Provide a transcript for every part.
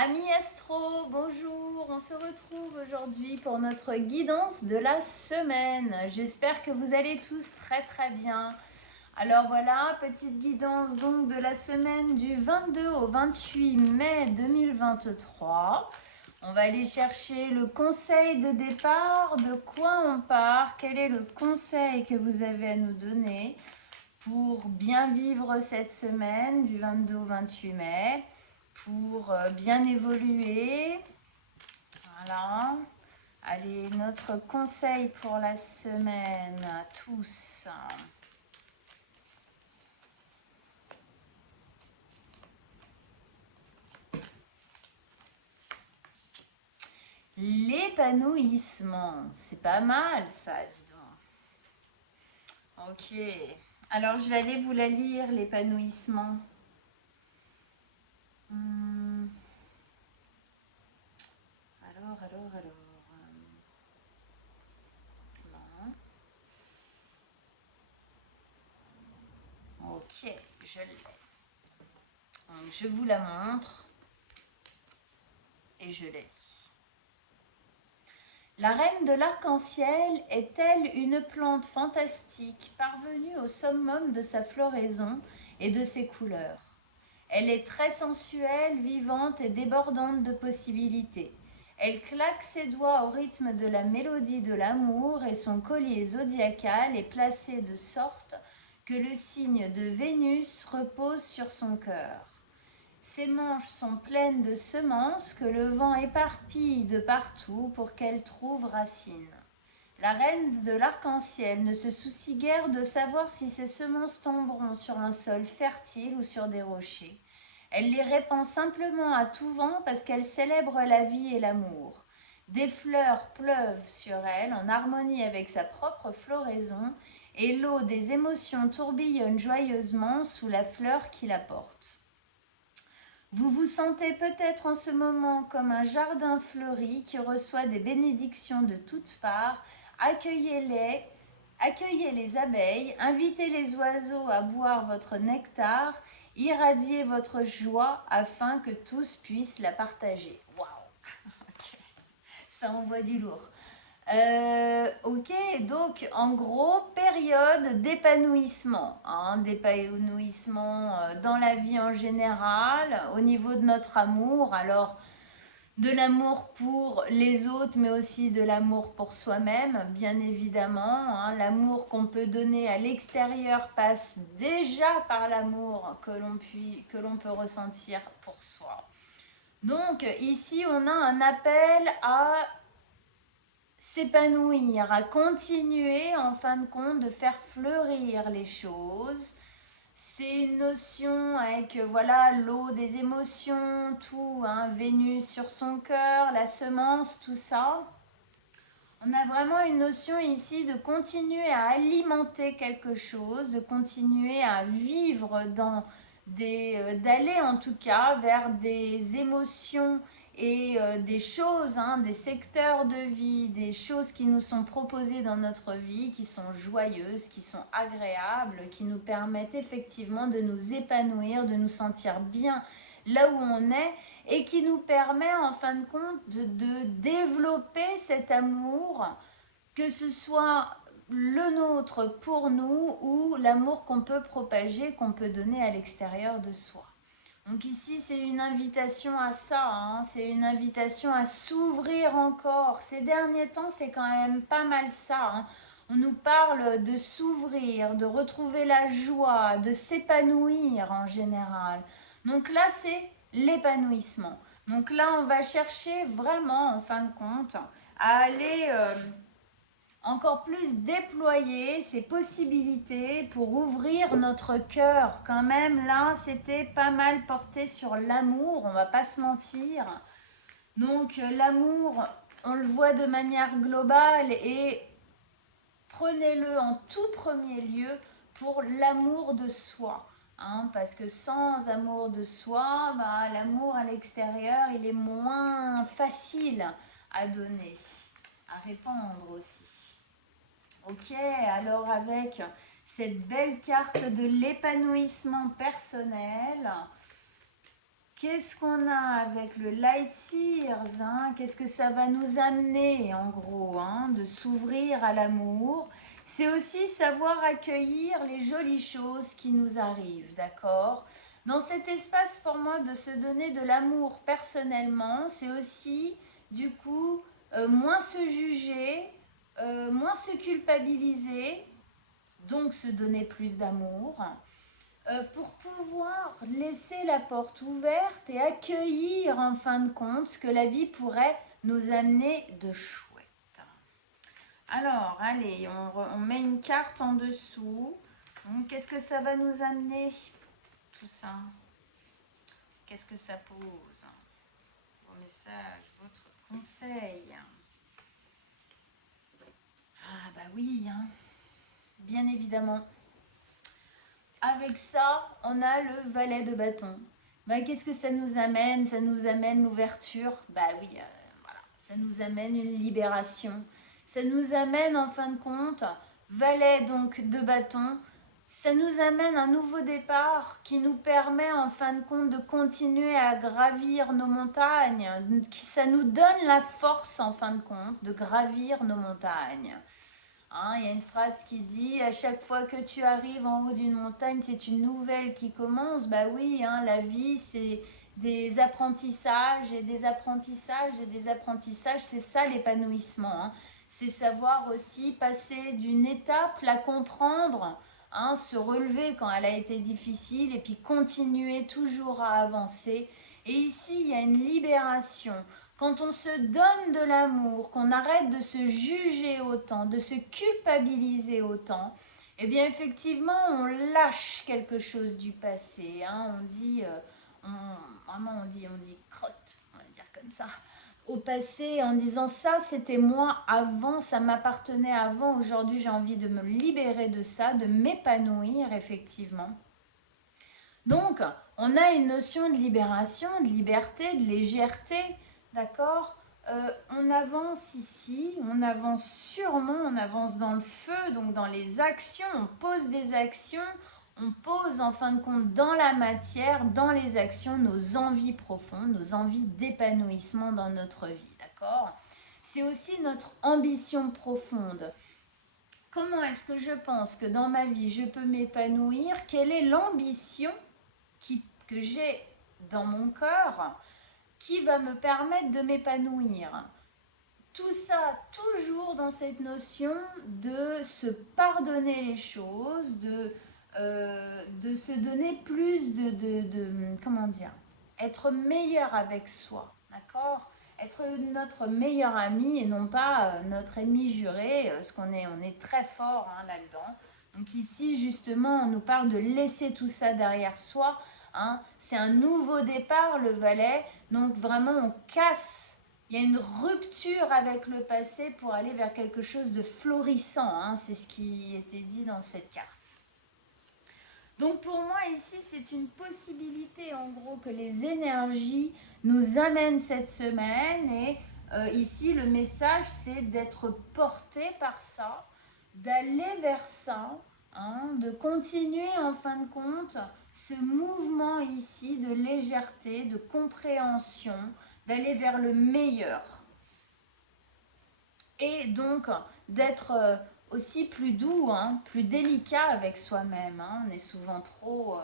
Amis astro, bonjour, on se retrouve aujourd'hui pour notre guidance de la semaine. J'espère que vous allez tous très bien. Alors voilà, petite guidance donc de la semaine du 22 au 28 mai 2023. On va aller chercher le conseil de départ, de quoi on part, quel est le conseil que vous avez à nous donner pour bien vivre cette semaine du 22 au 28 mai, pour bien évoluer. Voilà. Allez, notre conseil pour la semaine à tous. L'épanouissement, c'est pas mal ça, dis donc. Ok, alors je vais aller vous la lire, l'épanouissement. Hmm. Alors. Non. Ok, je l'ai. Donc, je vous la montre et je la lis. La reine de l'arc-en-ciel est-elle une plante fantastique parvenue au summum de sa floraison et de ses couleurs? Elle est très sensuelle, vivante et débordante de possibilités. Elle claque ses doigts au rythme de la mélodie de l'amour et son collier zodiacal est placé de sorte que le signe de Vénus repose sur son cœur. Ses manches sont pleines de semences que le vent éparpille de partout pour qu'elles trouvent racine. La reine de l'arc-en-ciel ne se soucie guère de savoir si ces semences tomberont sur un sol fertile ou sur des rochers. Elle les répand simplement à tout vent parce qu'elle célèbre la vie et l'amour. Des fleurs pleuvent sur elle en harmonie avec sa propre floraison et l'eau des émotions tourbillonne joyeusement sous la fleur qui la porte. Vous vous sentez peut-être en ce moment comme un jardin fleuri qui reçoit des bénédictions de toutes parts. Accueillez-les, accueillez les abeilles, invitez les oiseaux à boire votre nectar, irradiez votre joie afin que tous puissent la partager. Waouh, ça envoie du lourd. Ok, donc en gros, période d'épanouissement, d'épanouissement dans la vie en général, au niveau de notre amour, alors de l'amour pour les autres, mais aussi de l'amour pour soi-même, bien évidemment. L'amour qu'on peut donner à l'extérieur passe déjà par l'amour que l'on peut ressentir pour soi. Donc ici, on a un appel à s'épanouir, à continuer en fin de compte de faire fleurir les choses. C'est une notion avec voilà l'eau des émotions, tout, Vénus sur son cœur, la semence, tout ça. On a vraiment une notion ici de continuer à alimenter quelque chose, de continuer à vivre dans d'aller en tout cas vers des émotions et des choses, des secteurs de vie, des choses qui nous sont proposées dans notre vie, qui sont joyeuses, qui sont agréables, qui nous permettent effectivement de nous épanouir, de nous sentir bien là où on est et qui nous permet en fin de compte de développer cet amour, que ce soit le nôtre pour nous ou l'amour qu'on peut propager, qu'on peut donner à l'extérieur de soi. Donc ici, c'est une invitation à ça, c'est une invitation à s'ouvrir encore. Ces derniers temps, c'est quand même pas mal ça. On nous parle de s'ouvrir, de retrouver la joie, de s'épanouir en général. Donc là, c'est l'épanouissement. Donc là, on va chercher vraiment, en fin de compte, à aller encore plus déployer ces possibilités pour ouvrir notre cœur. Quand même, là, c'était pas mal porté sur l'amour, on va pas se mentir. Donc l'amour, on le voit de manière globale et prenez-le en tout premier lieu pour l'amour de soi. Parce que sans amour de soi, l'amour à l'extérieur, il est moins facile à donner, à répandre aussi. Ok, alors avec cette belle carte de l'épanouissement personnel, Qu'est-ce qu'on a avec le Light Seers, hein? Qu'est-ce que ça va nous amener en gros, hein, de s'ouvrir à l'amour? C'est aussi savoir accueillir les jolies choses qui nous arrivent, d'accord? Dans cet espace pour moi de se donner de l'amour personnellement, c'est aussi du coup moins se juger, moins se culpabiliser, donc se donner plus d'amour, pour pouvoir laisser la porte ouverte et accueillir en fin de compte ce que la vie pourrait nous amener de chouette. Alors, allez, on met une carte en dessous. Qu'est-ce que ça va nous amener, tout ça? Qu'est-ce que ça pose? Vos messages, votre conseil. Ah bah oui, hein. Bien évidemment. Avec ça, on a le valet de bâton. Bah, qu'est-ce que ça nous amène? Ça nous amène l'ouverture. Bah oui, voilà. Ça nous amène une libération. Ça nous amène en fin de compte, valet donc de bâton, ça nous amène un nouveau départ qui nous permet en fin de compte de continuer à gravir nos montagnes. Ça nous donne la force en fin de compte de gravir nos montagnes. Hein, il y a une phrase qui dit à chaque fois que tu arrives en haut d'une montagne, c'est une nouvelle qui commence. Bah oui, hein, la vie, c'est des apprentissages et des apprentissages et des apprentissages. C'est ça l'épanouissement. Hein. C'est savoir aussi passer d'une étape, la comprendre, hein, se relever quand elle a été difficile et puis continuer toujours à avancer. Et ici, il y a une libération. Quand on se donne de l'amour, qu'on arrête de se juger autant, de se culpabiliser autant, eh bien effectivement, on lâche quelque chose du passé. Hein. On dit, vraiment on dit crotte, on va dire comme ça, au passé en disant ça c'était moi avant, ça m'appartenait avant, aujourd'hui j'ai envie de me libérer de ça, de m'épanouir effectivement. Donc, on a une notion de libération, de liberté, de légèreté, d'accord? On avance ici, on avance sûrement, on avance dans le feu, donc dans les actions, on pose des actions, on pose en fin de compte dans la matière, dans les actions, nos envies profondes, nos envies d'épanouissement dans notre vie, d'accord? C'est aussi notre ambition profonde. Comment est-ce que je pense que dans ma vie, je peux m'épanouir? Quelle est l'ambition que j'ai dans mon cœur qui va me permettre de m'épanouir? Tout ça toujours dans cette notion de se pardonner les choses, de se donner plus comment dire, être meilleur avec soi, d'accord? Être notre meilleur ami et non pas notre ennemi juré, parce qu'on est, on est très fort hein, là-dedans. Donc ici, justement, on nous parle de laisser tout ça derrière soi. Hein. C'est un nouveau départ, le valet. Donc vraiment, on casse. Il y a une rupture avec le passé pour aller vers quelque chose de florissant. Hein. C'est ce qui était dit dans cette carte. Donc pour moi ici, c'est une possibilité en gros que les énergies nous amènent cette semaine. Et ici, le message, c'est d'être porté par ça, d'aller vers ça, hein, de continuer en fin de compte ce mouvement ici de légèreté, de compréhension, d'aller vers le meilleur. Et donc d'être aussi plus doux, hein, plus délicat avec soi-même. Hein. On est souvent trop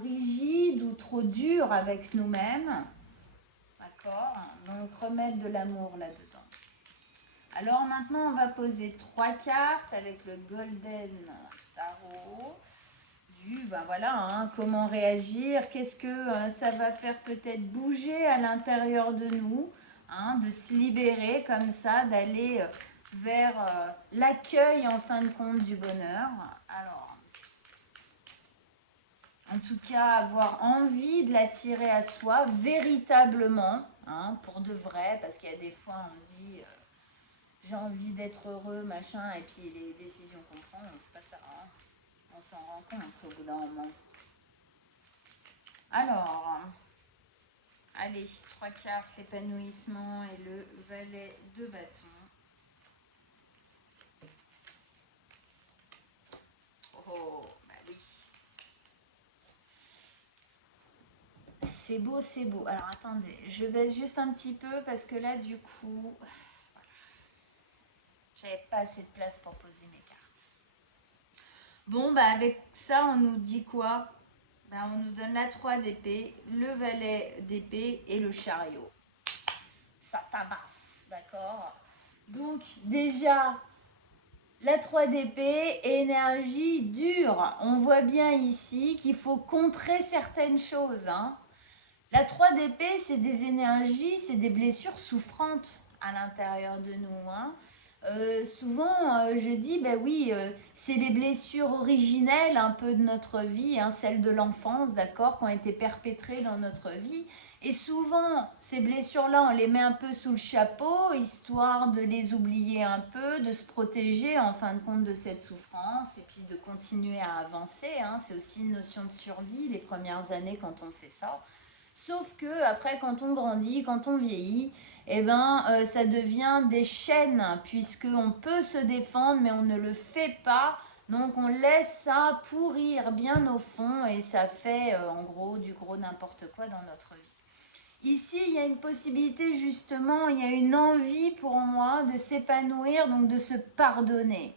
rigide ou trop dur avec nous-mêmes. D'accord? Donc remettre de l'amour là-dedans. Alors maintenant, on va poser 3 cartes avec le Golden Tarot. Ben voilà, hein, comment réagir, qu'est-ce que ça va faire peut-être bouger à l'intérieur de nous, hein, de se libérer comme ça, d'aller vers l'accueil en fin de compte du bonheur. Alors, en tout cas, avoir envie de l'attirer à soi véritablement, hein, pour de vrai, parce qu'il y a des fois on se dit j'ai envie d'être heureux, machin, et puis les décisions qu'on prend, c'est pas ça. Hein. On s'en rend compte au bout d'un moment. Alors, allez, 3 cartes, l'épanouissement et le valet de bâton. Oh, bah oui. c'est beau, c'est beau. Alors attendez, je baisse juste un petit peu parce que là, du coup, j'avais pas assez de place pour poser mes cartes. Bon, bah avec ça, on nous dit quoi? Bah, on nous donne la 3 d'épée, le valet d'épée et le chariot. Ça tabasse, d'accord? Donc déjà, la 3 d'épée, énergie dure. On voit bien ici qu'il faut contrer certaines choses. Hein. La 3 d'épée, c'est des énergies, c'est des blessures souffrantes à l'intérieur de nous. Hein. Souvent, je dis, ben oui, c'est les blessures originelles un peu de notre vie, hein, celles de l'enfance, d'accord, qui ont été perpétrées dans notre vie. Et souvent, ces blessures-là, on les met un peu sous le chapeau, histoire de les oublier un peu, de se protéger en fin de compte de cette souffrance, et puis de continuer à avancer. Hein. C'est aussi une notion de survie, les premières années quand on fait ça. Sauf que après, quand on grandit, quand on vieillit, eh ben, ça devient des chaînes, puisqu'on peut se défendre, mais on ne le fait pas. Donc on laisse ça pourrir bien au fond et ça fait en gros du gros n'importe quoi dans notre vie. Ici, il y a une possibilité justement, il y a une envie pour moi de s'épanouir, donc de se pardonner.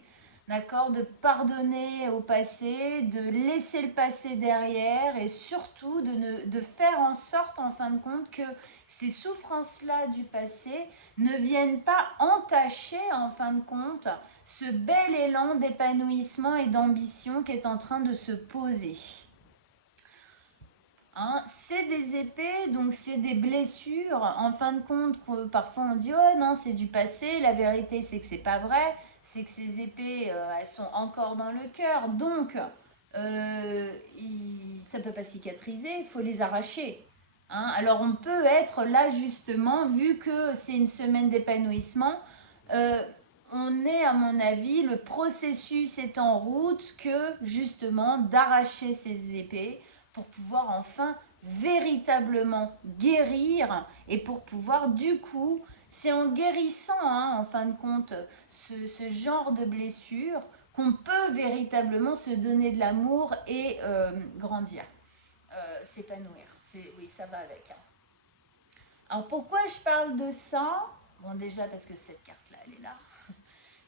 D'accord, de pardonner au passé, de laisser le passé derrière et surtout de faire en sorte en fin de compte que ces souffrances-là du passé ne viennent pas entacher en fin de compte ce bel élan d'épanouissement et d'ambition qui est en train de se poser. Hein, c'est des épées, donc c'est des blessures. En fin de compte, parfois on dit oh non, c'est du passé. La vérité, c'est que c'est pas vrai. C'est que ces épées, elles sont encore dans le cœur. Donc, ça ne peut pas cicatriser. Il faut les arracher. Hein, alors, on peut être là justement, vu que c'est une semaine d'épanouissement. On est, à mon avis, le processus est en route que justement d'arracher ces épées pour pouvoir enfin véritablement guérir et pour pouvoir du coup, c'est en guérissant hein, en fin de compte ce genre de blessure qu'on peut véritablement se donner de l'amour et grandir, s'épanouir. Oui, ça va avec. Hein. Alors pourquoi je parle de ça? Bon déjà parce que cette carte-là, elle est là.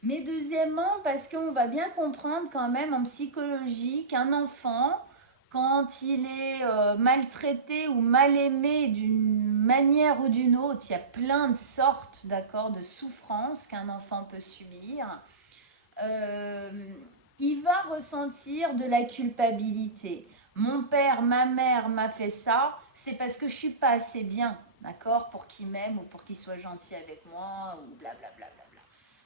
Mais deuxièmement parce qu'on va bien comprendre quand même en psychologie qu'un enfant, quand il est maltraité ou mal aimé d'une manière ou d'une autre, il y a plein de sortes d'accord, de souffrances qu'un enfant peut subir, il va ressentir de la culpabilité. Mon père, ma mère m'a fait ça, c'est parce que je suis pas assez bien, d'accord, pour qu'il m'aime ou pour qu'il soit gentil avec moi ou blablabla.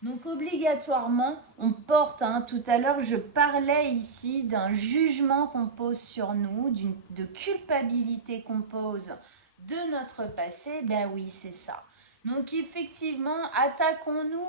Donc obligatoirement, on porte, hein, tout à l'heure je parlais ici d'un jugement qu'on pose sur nous, de culpabilité qu'on pose de notre passé, ben oui c'est ça. Donc effectivement, attaquons-nous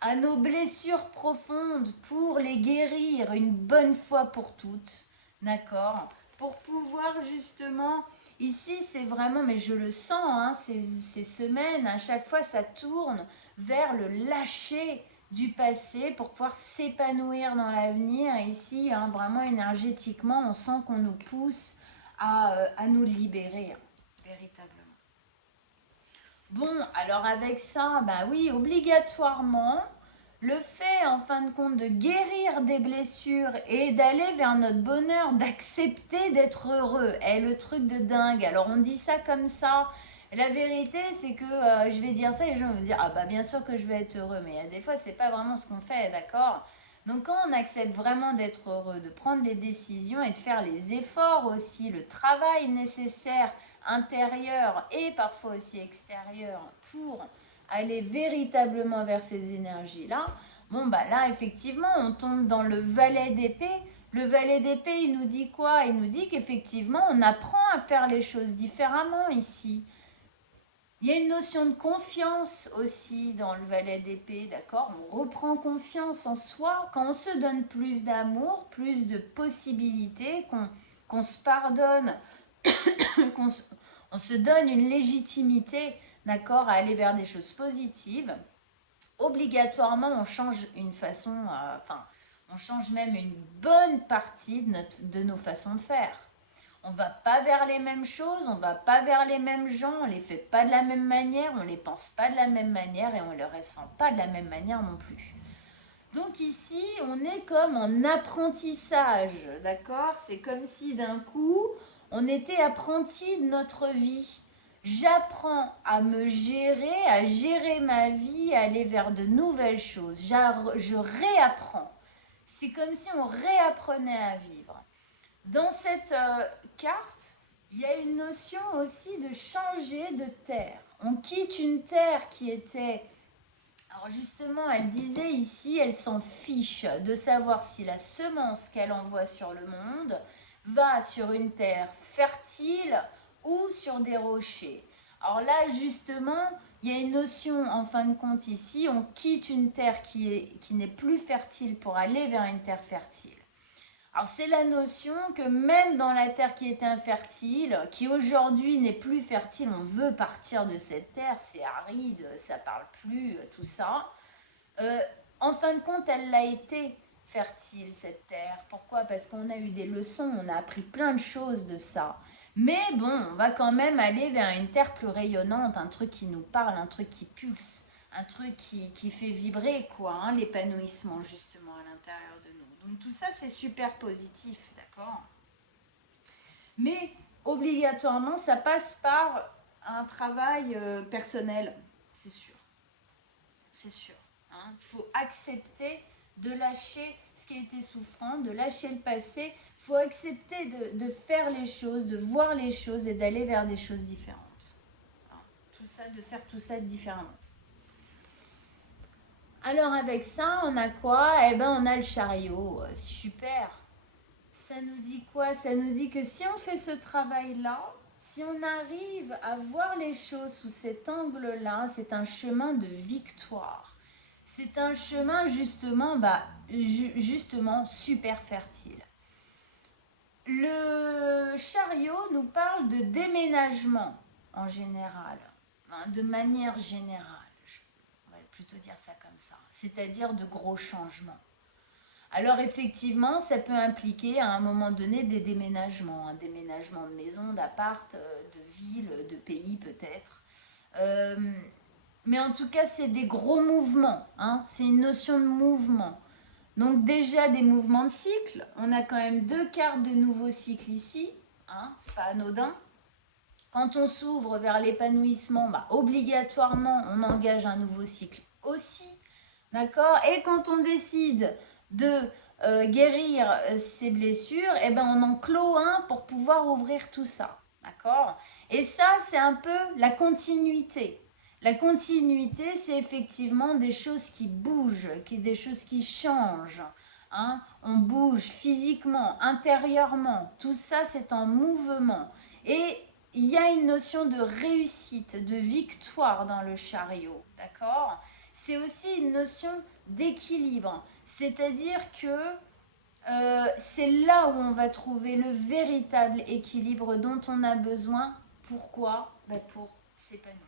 à nos blessures profondes pour les guérir une bonne fois pour toutes, d'accord? Pour pouvoir justement, ici c'est vraiment, mais je le sens, hein, ces semaines, à chaque fois ça tourne vers le lâcher du passé pour pouvoir s'épanouir dans l'avenir. Ici, hein, vraiment énergétiquement, on sent qu'on nous pousse à nous libérer, hein, véritablement. Bon, alors avec ça, bah oui, obligatoirement, le fait en fin de compte de guérir des blessures et d'aller vers notre bonheur, d'accepter d'être heureux, est le truc de dingue. Alors on dit ça comme ça. La vérité, c'est que je vais dire ça et les gens vont me dire ah bah bien sûr que je vais être heureux, mais des fois c'est pas vraiment ce qu'on fait, d'accord? Donc quand on accepte vraiment d'être heureux, de prendre les décisions et de faire les efforts aussi, le travail nécessaire intérieur et parfois aussi extérieur pour aller véritablement vers ces énergies-là, bon bah là effectivement on tombe dans le valet d'épée. Le valet d'épée il nous dit quoi? Il nous dit qu'effectivement on apprend à faire les choses différemment ici. Il y a une notion de confiance aussi dans le valet d'épée, d'accord? On reprend confiance en soi quand on se donne plus d'amour, plus de possibilités, qu'on se pardonne, on se donne une légitimité, d'accord, à aller vers des choses positives. Obligatoirement, on change une façon, on change même une bonne partie de nos façons de faire. On va pas vers les mêmes choses, on va pas vers les mêmes gens, on les fait pas de la même manière, on les pense pas de la même manière et on les ressent pas de la même manière non plus. Donc ici, on est comme en apprentissage, d'accord? C'est comme si d'un coup, on était apprenti de notre vie. J'apprends à me gérer, à gérer ma vie, à aller vers de nouvelles choses. Je réapprends. C'est comme si on réapprenait à vivre. Dans cette carte, il y a une notion aussi de changer de terre. On quitte une terre qui était... Alors justement, elle disait ici, elle s'en fiche de savoir si la semence qu'elle envoie sur le monde va sur une terre fertile ou sur des rochers. Alors là, justement, il y a une notion en fin de compte ici, on quitte une terre qui n'est plus fertile pour aller vers une terre fertile. Alors c'est la notion que même dans la terre qui était infertile, qui aujourd'hui n'est plus fertile, on veut partir de cette terre, c'est aride, ça parle plus, tout ça. En fin de compte, elle l'a été fertile cette terre. Pourquoi? Parce qu'on a eu des leçons, on a appris plein de choses de ça. Mais bon, on va quand même aller vers une terre plus rayonnante, un truc qui nous parle, un truc qui pulse, un truc qui fait vibrer quoi, hein, l'épanouissement justement à l'intérieur de nous. Donc tout ça c'est super positif, d'accord? Mais obligatoirement ça passe par un travail personnel, c'est sûr. C'est sûr. Hein. Il faut accepter de lâcher ce qui a été souffrant, de lâcher le passé. Il faut accepter de faire les choses, de voir les choses et d'aller vers des choses différentes. Hein. Tout ça, de faire tout ça différemment. Alors avec ça, on a quoi? Eh ben on a le chariot. Super. Ça nous dit quoi? Ça nous dit que si on fait ce travail-là, si on arrive à voir les choses sous cet angle-là, c'est un chemin de victoire. C'est un chemin justement, justement super fertile. Le chariot nous parle de déménagement en général, hein, de manière générale. On va plutôt dire ça comme ça. C'est-à-dire de gros changements. Alors effectivement, ça peut impliquer à un moment donné des déménagements, un déménagement de maison, d'appart, de ville, de pays peut-être. Mais en tout cas, c'est des gros mouvements, hein, c'est une notion de mouvement. Donc déjà des mouvements de cycle, on a quand même 2 cartes de nouveaux cycles ici, hein, c'est pas anodin. Quand on s'ouvre vers l'épanouissement, obligatoirement on engage un nouveau cycle aussi, d'accord? Et quand on décide de guérir ses blessures, eh ben on en clôt un pour pouvoir ouvrir tout ça, d'accord? Et ça, c'est un peu la continuité. La continuité, c'est effectivement des choses qui bougent, des choses qui changent. Hein? On bouge physiquement, intérieurement, tout ça c'est en mouvement. Et il y a une notion de réussite, de victoire dans le chariot, d'accord? C'est aussi une notion d'équilibre, c'est-à-dire que c'est là où on va trouver le véritable équilibre dont on a besoin. Pourquoi? Pour s'épanouir.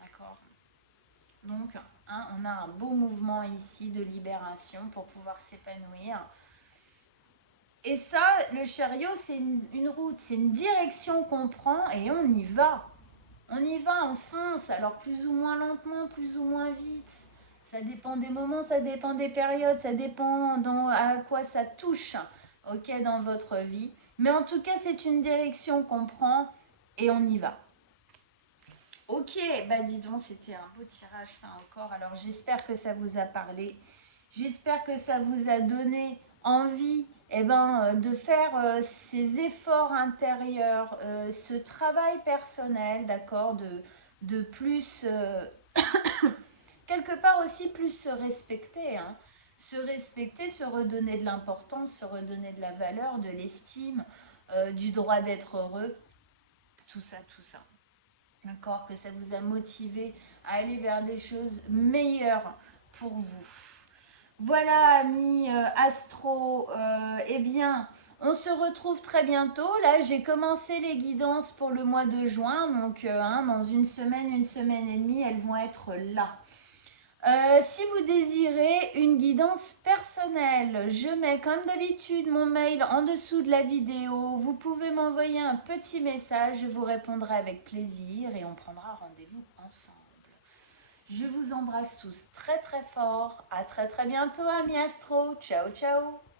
D'accord? Donc, hein, on a un beau mouvement ici de libération pour pouvoir s'épanouir. Et ça, le chariot, c'est une route, c'est une direction qu'on prend et on y va. On y va, on fonce, alors plus ou moins lentement, plus ou moins vite. Ça dépend des moments, ça dépend des périodes, ça dépend à quoi ça touche, ok, dans votre vie. Mais en tout cas, c'est une direction qu'on prend et on y va. Ok, dis donc, c'était un beau tirage ça encore. Alors j'espère que ça vous a parlé. J'espère que ça vous a donné envie de faire ces efforts intérieurs, ce travail personnel, d'accord, de plus, quelque part aussi plus se respecter. Hein. Se respecter, se redonner de l'importance, se redonner de la valeur, de l'estime, du droit d'être heureux. Tout ça, tout ça. D'accord, que ça vous a motivé à aller vers des choses meilleures pour vous. Voilà, amis astro, eh bien, on se retrouve très bientôt. Là, j'ai commencé les guidances pour le mois de juin, donc dans une semaine et demie, elles vont être là. Si vous désirez une guidance personnelle, je mets comme d'habitude mon mail en dessous de la vidéo. Vous pouvez m'envoyer un petit message, je vous répondrai avec plaisir et on prendra rendez-vous ensemble. Je vous embrasse tous très très fort. À très très bientôt, amis astro. Ciao ciao.